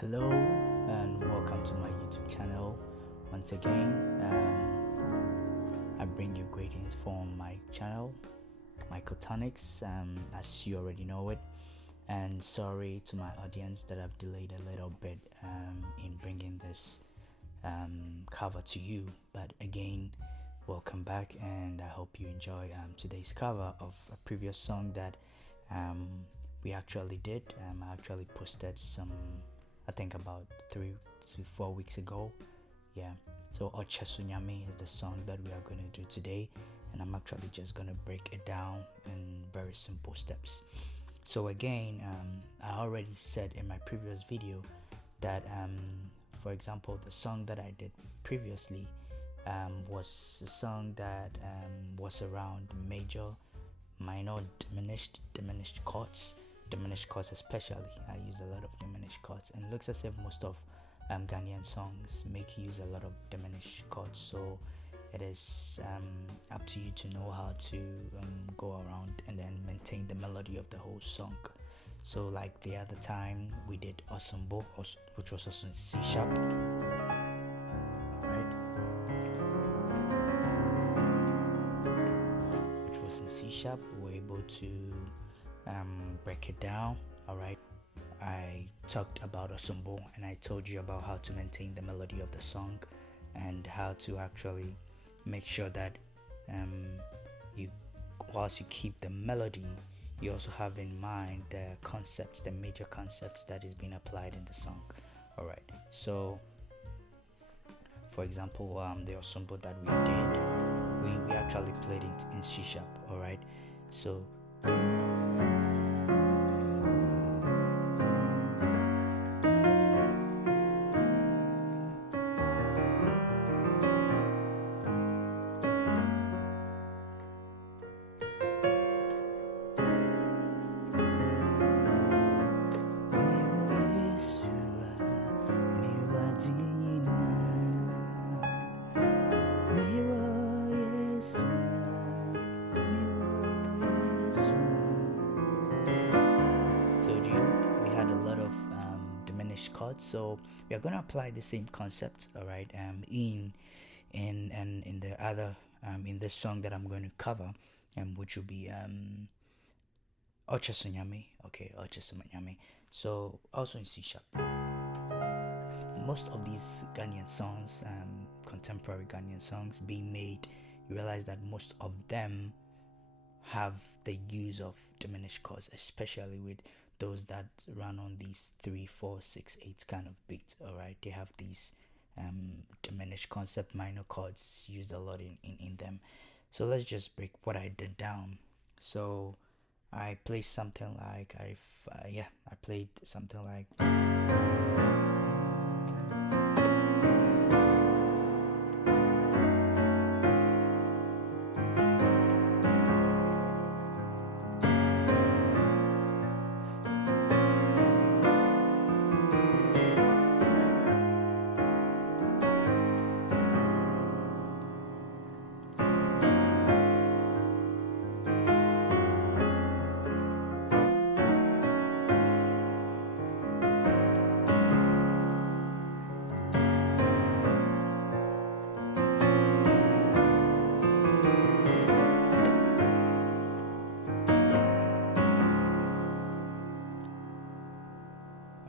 Hello and welcome to my YouTube channel. Once again, I bring you greetings from my channel, Microtonics, as you already know it. And sorry to my audience that I've delayed a little bit in bringing this cover to you. But again, welcome back, and I hope you enjoy today's cover of a previous song that we actually did. I actually posted some, I think about 3 to 4 weeks ago. Yeah, so Okyeso Nyame is the song that we are going to do today, and I'm actually just going to break it down in very simple steps. So again, I already said in my previous video that for example, the song that I did previously was a song that was around major, minor, diminished chords. Diminished chords especially. I use a lot of diminished chords, and it looks as if most of Ghanaian songs make use a lot of diminished chords, so it is up to you to know how to go around and then maintain the melody of the whole song. So like the other time we did Osumbo, which was also in C sharp. Alright, which was in C sharp. We were able to break it down. Alright, I talked about Osumbo and I told you about how to maintain the melody of the song and how to actually make sure that you, whilst you keep the melody, you also have in mind the concepts, the major concepts that is being applied in the song. Alright, so for example, the Osumbo that we did, we actually played it in C sharp. Alright, so chords, so we are going to apply the same concepts, all right, in the other in this song that I'm going to cover, which will be Okyeso Nyame. Okay, Okyeso Nyame. So also in C sharp. Most of these Ghanaian songs, contemporary Ghanaian songs being made, you realize that most of them have the use of diminished chords, especially with those that run on these 3, 4, 6, 8 kind of beats. All right, they have these diminished concept minor chords used a lot in them. So let's just break what I did down. So I played something like I played something like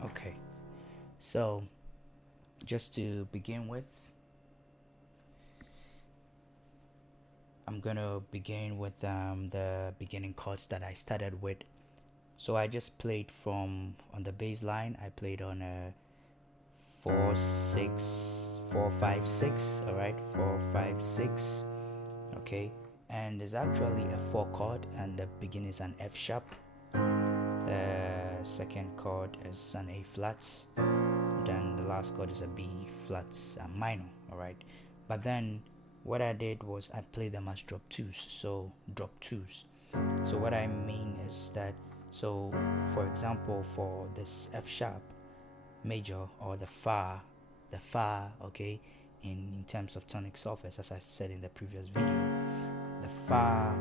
okay. So just to begin with, I'm gonna begin with the beginning chords that I started with. So I just played from on the bass line. I played on a 4, 6, 4, 5, 6. All right, 4, 5, 6. Okay, and there's actually a 4 chord, and the beginning is an F sharp. The second chord is an A flat. Then the last chord is a B flat minor. All right, but then what I did was I played them as drop 2s. So drop 2s. So what I mean is that, so for example, for this F sharp major, or the fa, okay, in terms of tonic surface, as I said in the previous video, the fa,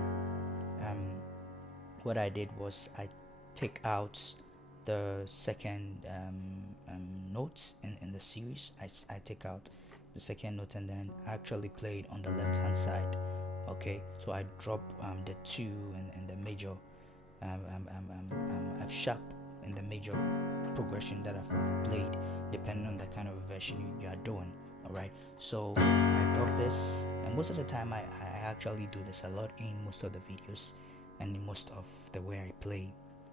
what I did was I take out the second notes in the series. I take out the second note and then actually play it on the left hand side. Okay, so I drop the 2 and the major F sharp in the major progression that I've played, depending on the kind of version you are doing. Alright, so I drop this, and most of the time I actually do this a lot in most of the videos, and in most of the way I play.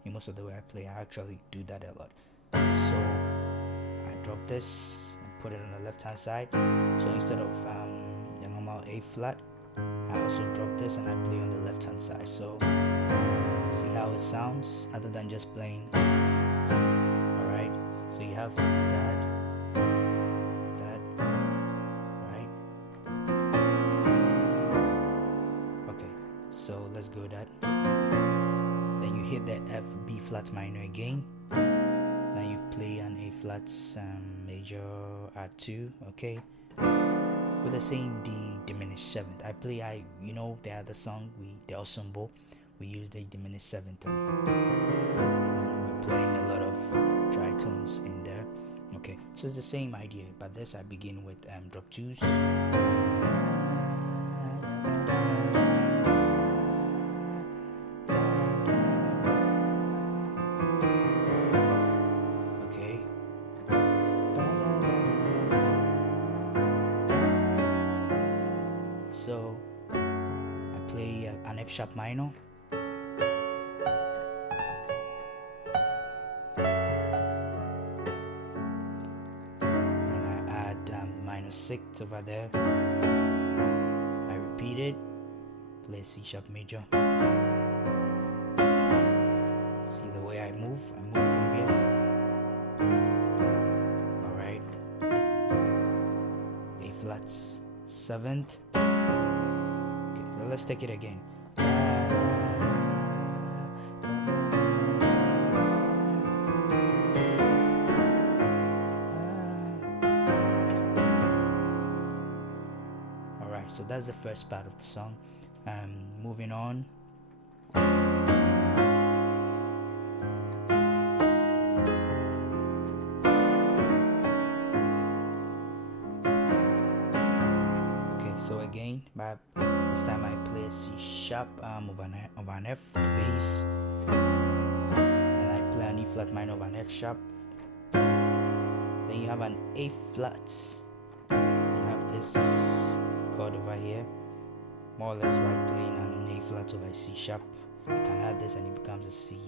I actually do that a lot. So I drop this and put it on the left hand side. So instead of the normal A flat, I also drop this and I play on the left hand side. So see how it sounds other than just playing. Alright, so you have that, right? Okay, so let's go that. Then you hit the F B flat minor again. Then you play an A flat major add 2, okay, with the same D diminished 7th. The other song, the ensemble, we use the diminished 7th, and we're playing a lot of tritones in there. Okay, so it's the same idea, but this I begin with drop 2s. So I play an F sharp minor, and I add minor 6th over there. I repeat it, play C sharp major. See the way I move from here. Alright, A flats 7th. Let's take it again. Alright, so that's the first part of the song. Moving on. So again, but this time I play a C sharp of an F bass, and I play an E flat minor of an F sharp. Then you have an A flat. You have this chord over here, more or less like playing an A flat over a C sharp. You can add this and it becomes a C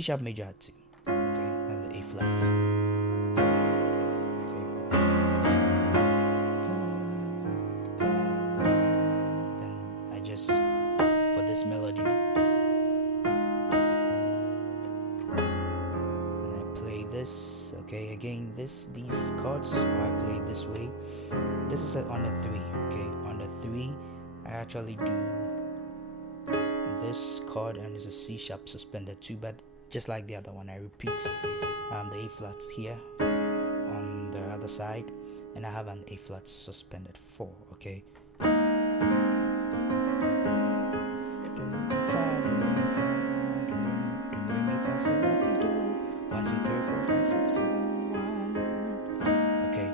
sharp major add 2. Okay, and the A flat. For this melody, and I play this. Okay, again these chords, I play this way. This is on the 3. Okay, on the 3 I actually do this chord, and it's a C sharp suspended 2, but just like the other one, I repeat the A flat here on the other side, and I have an A flat suspended 4. Okay, 1, 2, 3, 4, 5, 6, 7, 1. Okay,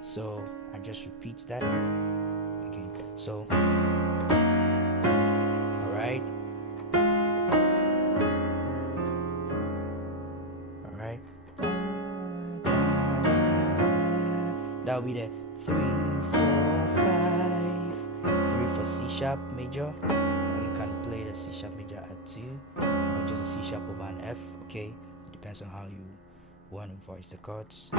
so I just repeat that again. So, alright, that'll be the 3, 4, 5, 3 for C sharp major. Or you can play the C sharp major at 2. Just a C sharp over an F. Okay, it depends on how you want to voice the chords.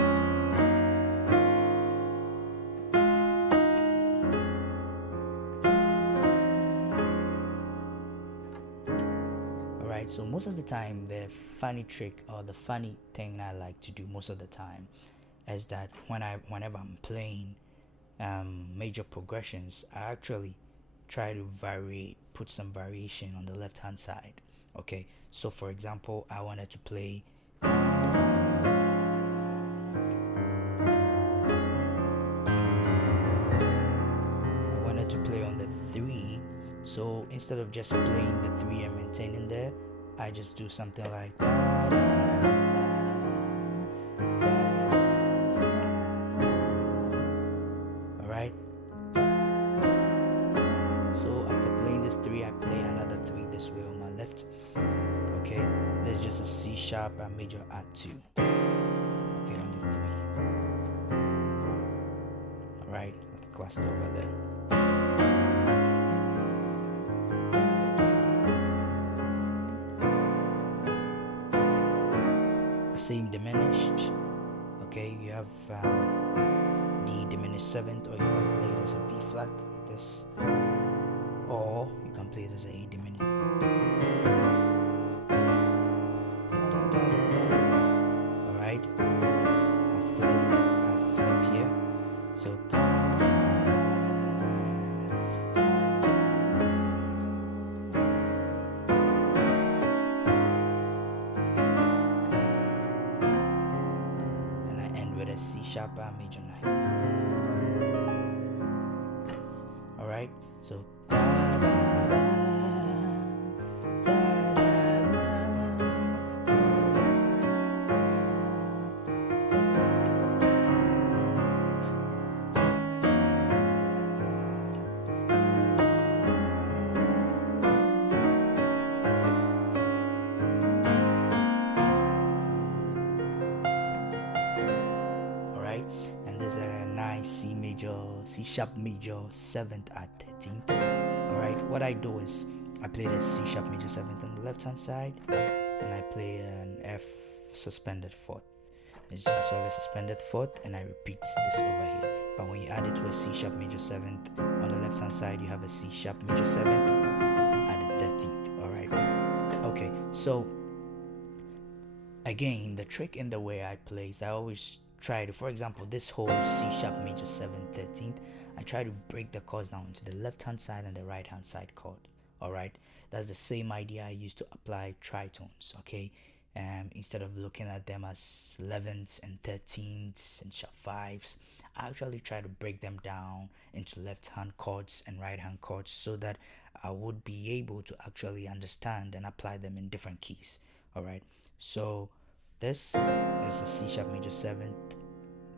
Alright, so most of the time, the funny trick or the funny thing I like to do most of the time is that whenever I'm playing major progressions, I actually try to put some variation on the left hand side. Okay, so for example, I wanted to play on the 3. So instead of just playing the 3 and maintaining there, I just do something like da, da, da, da, all right. So after playing this 3, I play another 3 this way on my left. Okay, there's just a C sharp and major add 2. Okay, on the 3. All right, the cluster over there. Same diminished. Okay, you have D diminished 7th, or you can play it as a B flat like this, or you can play it as a A diminished. All right, I flip here. So C sharp major 9. All right, so da, da, da, da, da, C sharp major 7th at 13th. All right, what I do is I play the C sharp major 7th on the left hand side, and I play an F suspended 4th. It's just a suspended 4th, and I repeat this over here. But when you add it to a C sharp major 7th on the left hand side, you have a C sharp major 7th at the 13th. All right, okay. So again, the trick in the way I play is I always try to, for example, this whole C sharp major 7th 13th, I try to break the chords down into the left hand side and the right hand side chord. All right, that's the same idea I used to apply tritones. Okay, instead of looking at them as 11ths and 13ths and sharp 5s, I actually try to break them down into left hand chords and right hand chords so that I would be able to actually understand and apply them in different keys. All right, so this is a C sharp major 7th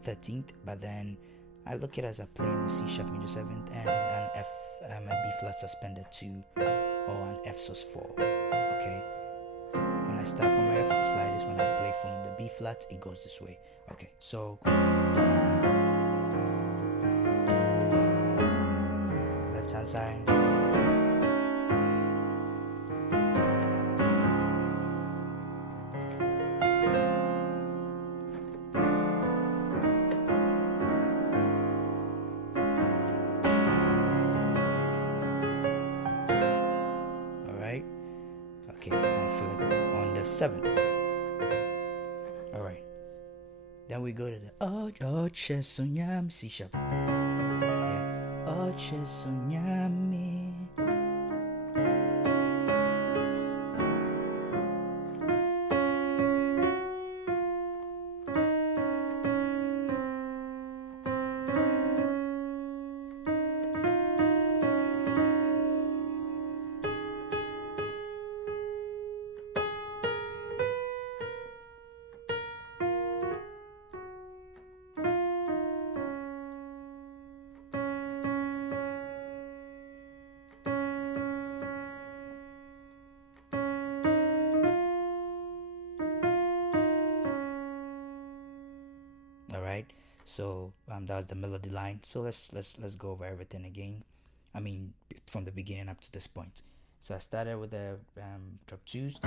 13th, but then I look at it as a playing a C sharp major 7th and an F, a B flat suspended 2, or an F sus 4. Okay, when I start from F, it's like this. When I play from the B flat, it goes this way. Okay, so left hand side. Okay, I flip on the 7th. Alright. Then we go to the Okyeso Nyame C sharp. Yeah. Okyeso Nyame. So that was the melody line. So let's go over everything again. I mean, from the beginning up to this point. So I started with the drop 2s.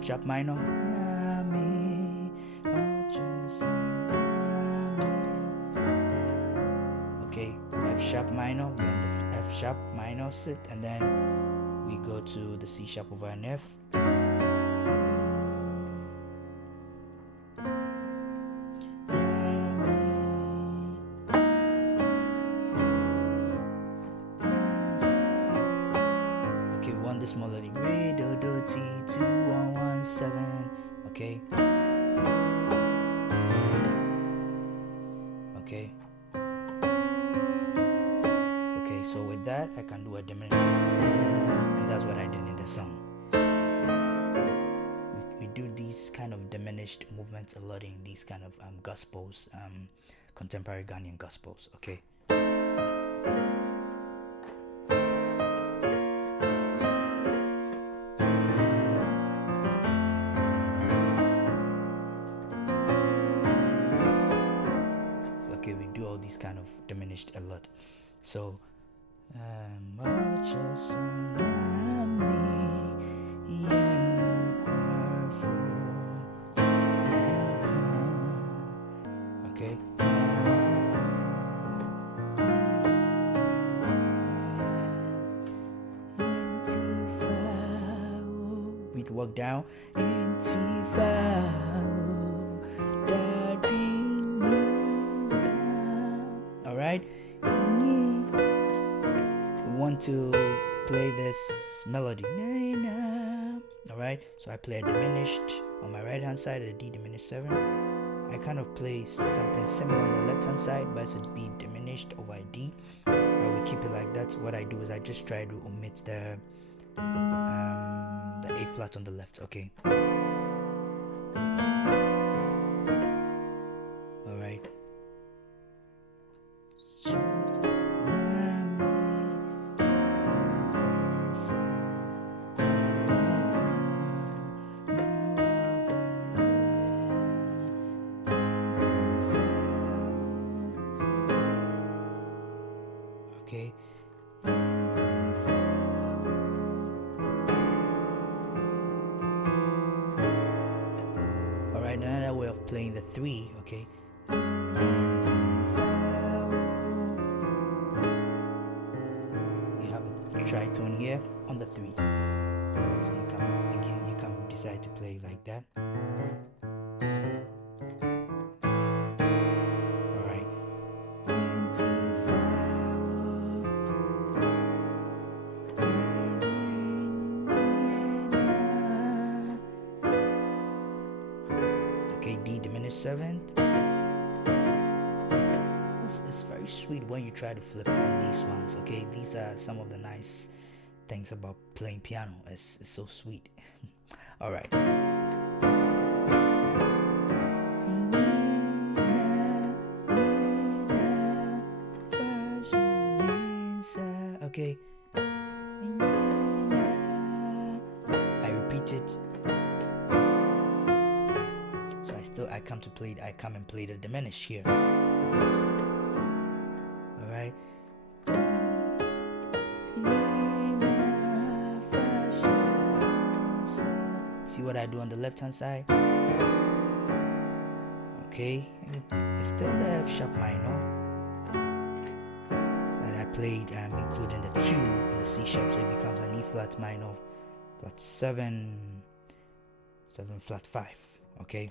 Sharp minor, okay, F sharp minor, we're on the F sharp minor sit, and then we go to the C sharp over an F, Okay, we want this melody. Re do do ti 2 1 1 7. Okay. Okay. Okay, so with that I can do a diminished, and that's what I did in the song. We do these kind of diminished movements a lot in these kind of gospels, contemporary Ghanaian gospels. Okay. We do all these kind of diminished a lot. So Okyeso Nyame, okay. We walk down. Alright, we want to play this melody. Alright, so I play a diminished on my right hand side, a D diminished 7. I kind of play something similar on the left hand side, but it's a B diminished over a D. But we keep it like that. So what I do is I just try to omit the A flat on the left. Okay. Alright. Okay. Alright, another way of playing the 3, okay. You have a tritone here on the 3. So you can decide to play like that. D diminished 7th. It's very sweet when you try to flip on these ones. Okay, these are some of the nice things about playing piano. It's so sweet. All right. Okay. I repeat it. I come and play the diminished here. Alright. See what I do on the left hand side? Okay. It's still the F sharp minor. And I played including the 2 in the C sharp, so it becomes an E flat minor, flat 7, 7 flat 5. Okay.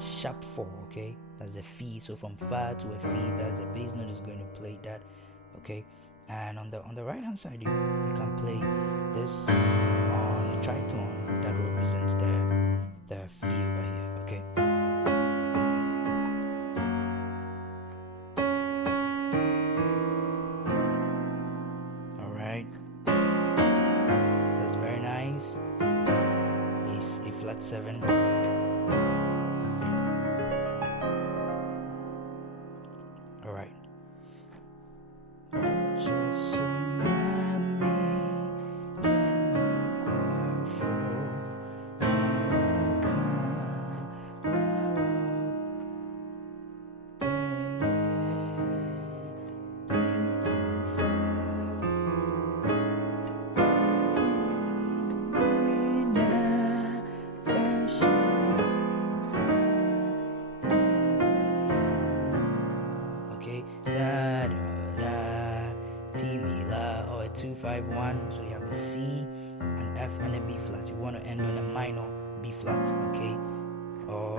Sharp 4, okay, that's a F. So from Fa to a F, that's the bass note is going to play that, okay. And on the right hand side, you can play this on the tritone that represents the F over here, okay. All right, that's very nice. It's a flat 7. 2 5 1. So you have a C, an F, and a B flat. You want to end on a minor B flat, okay, or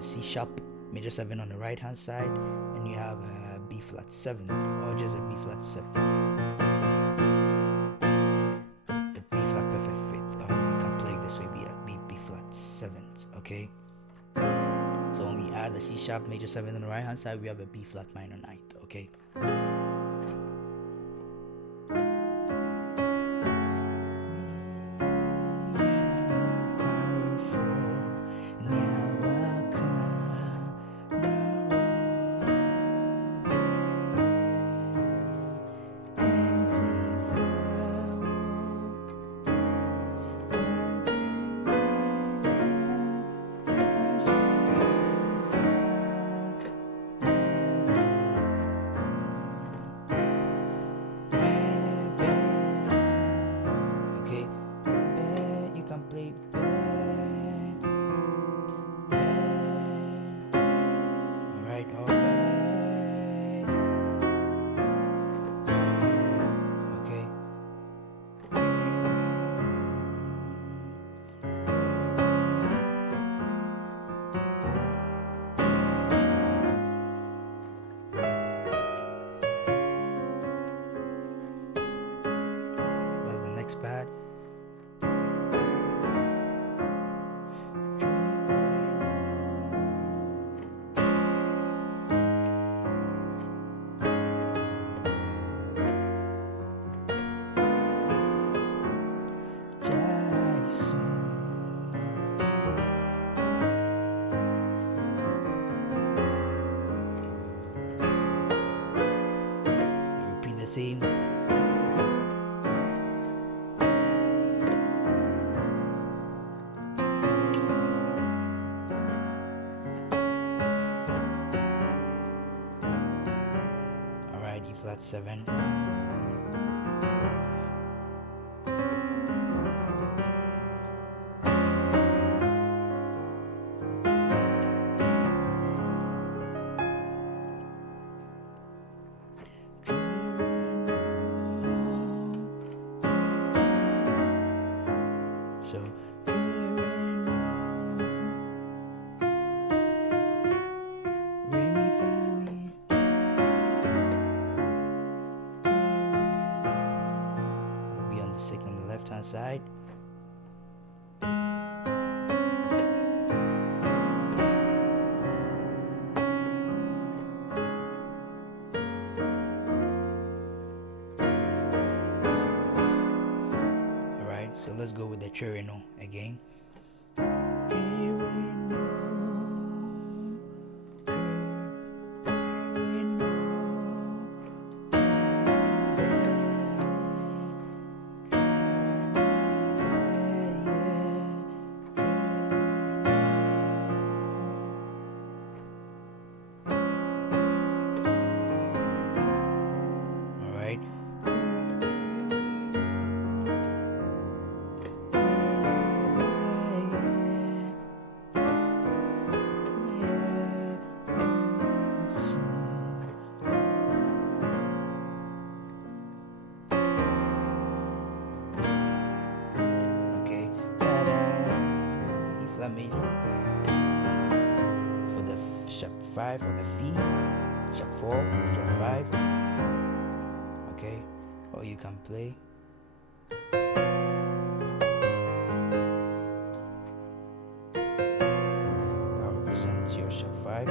C sharp major 7 on the right hand side, and you have a B flat 7, or just a B flat 7, a B flat perfect fifth, or we can play it this way, be a B flat 7th, okay. So when we add the C sharp major 7 on the right hand side, we have a B flat minor 9th, okay. Pad. Repeat the same. Flat 7. So hand side. Alright, so let's go with the Chirino again. Major for the sharp 5 or the F, sharp 4, flat 5, okay, or you can play that represents your sharp 5.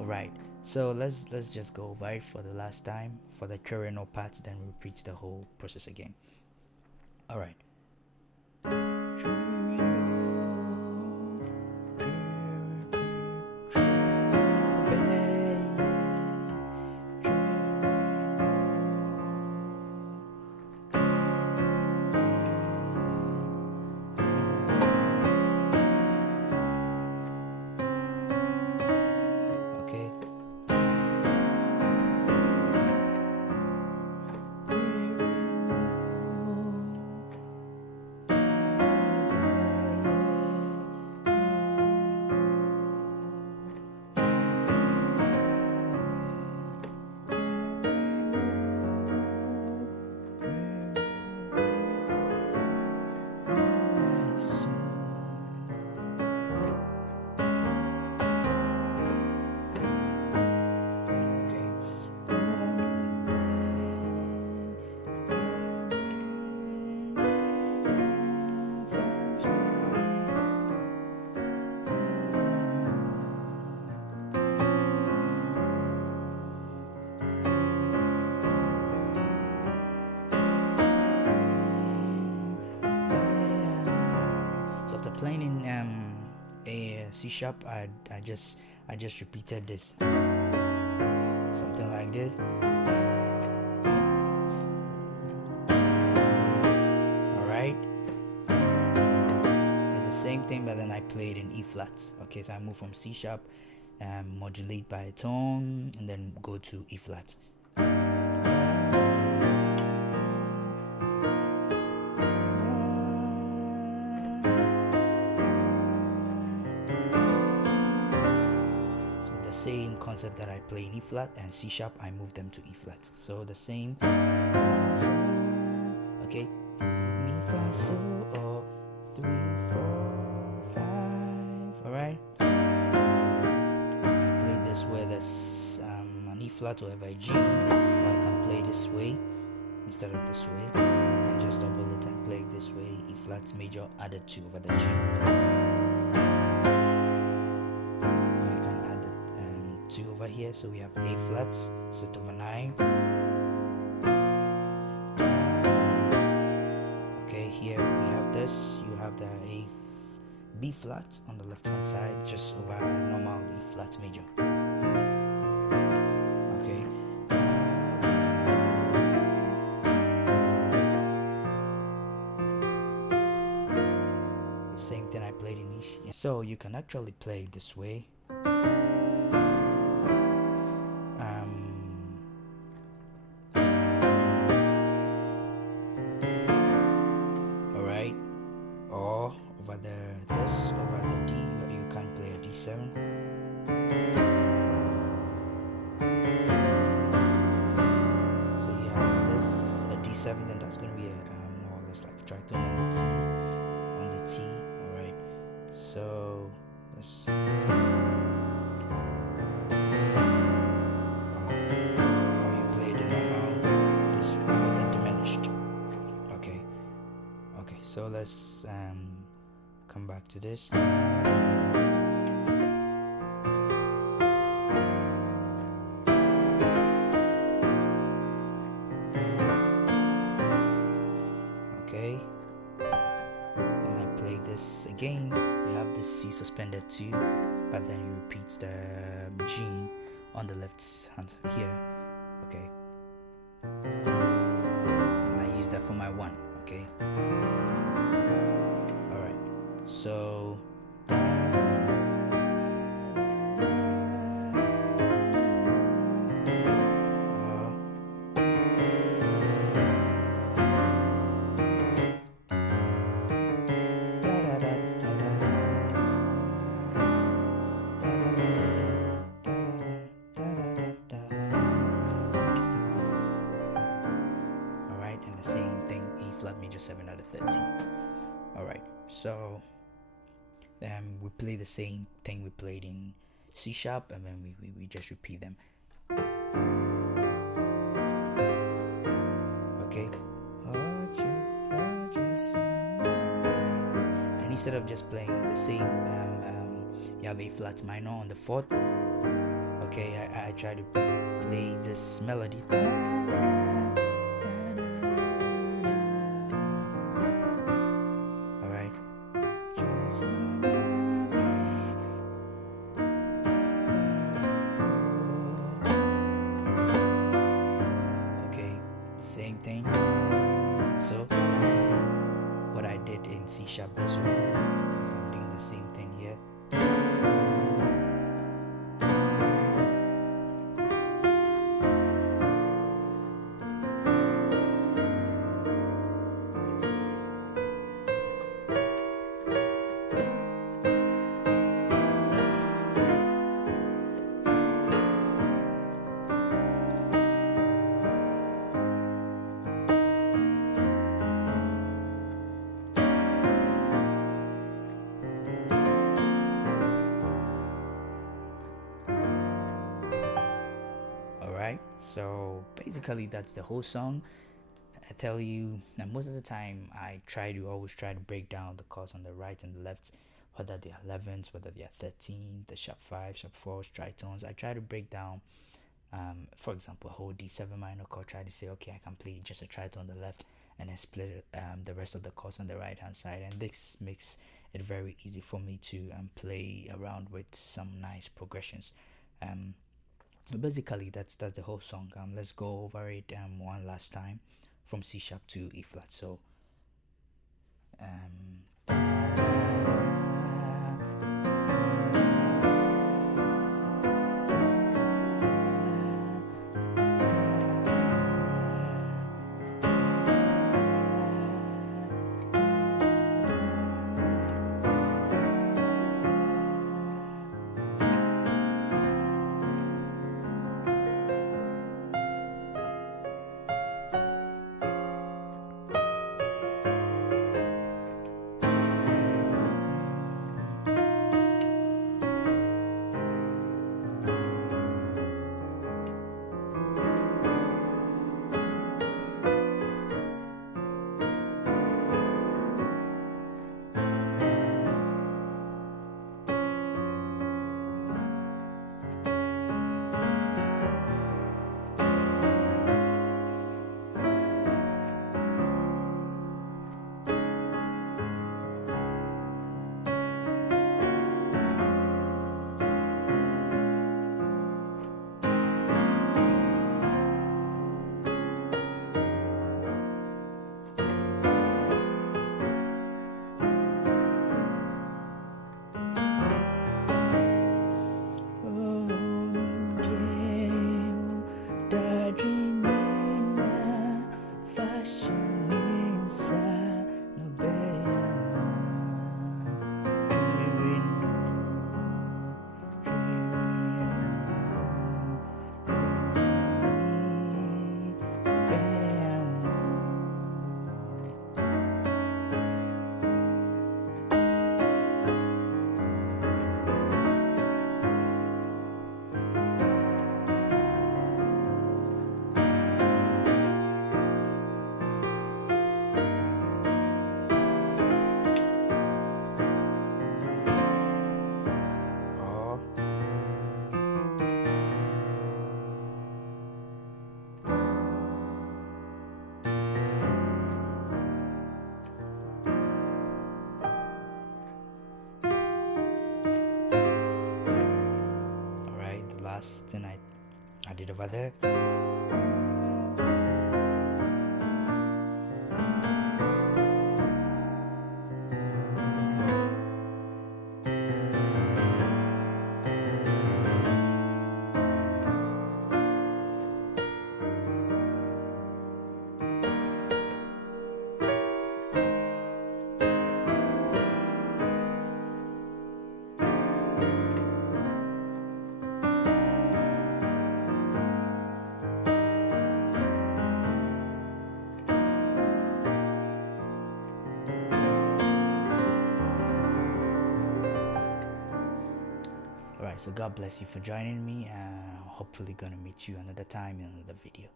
Right, so let's just go over it for the last time for the Chirino part, then repeat the whole process again. All right. playing in a C sharp, I just repeated this, something like this. Alright, it's the same thing, but then I played in E flat. Okay, so I move from C sharp, modulate by a tone, and then go to E flat. Same concept that I play in E flat and C sharp, I move them to E flat. So the same. Okay, mi fa sol or 3 4 5. All right. I play this with an E flat over a G, or I can play this way instead of this way. I can just double it and play it this way. E flat major added 2 over the G. Over here, so we have A flats set over 9. Okay, here we have this. You have the B flat on the left hand side, just over normal E flat major. Okay. Same thing I played in each. So you can actually play it this way. Over the D, you can play a D7. So you have this a D7, then that's going to be a more or less like a tritone on the T. All right. So let's see. Or you play the normal this with a diminished. Okay. Okay. So let's come back to this. Okay, and I play this again. You have the C suspended too, but then you repeat the G on the left hand here. Okay, and I use that for my 1. Okay. So alright, and the same thing, E flat major 7 out of 13. Alright, so we play the same thing we played in C sharp, and then we just repeat them. Okay. And instead of just playing the same, you have A flat minor on the 4th. Okay, I try to play this melody. So what I did in C sharp this way, so I'm doing the same thing here. So basically that's the whole song. I tell you, and most of the time I always try to break down the chords on the right and the left, whether they are 11s, whether they are 13, the sharp 5, sharp 4s, tritones. I try to break down, for example, a whole D7 minor chord, try to say, okay, I can play just a tritone on the left and then split the rest of the chords on the right hand side, and this makes it very easy for me to play around with some nice progressions. But basically that's the whole song. Let's go over it one last time, from C sharp to E flat. So thing I did over there. Alright, so God bless you for joining me. Hopefully gonna meet you another time in another video.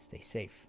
Stay safe.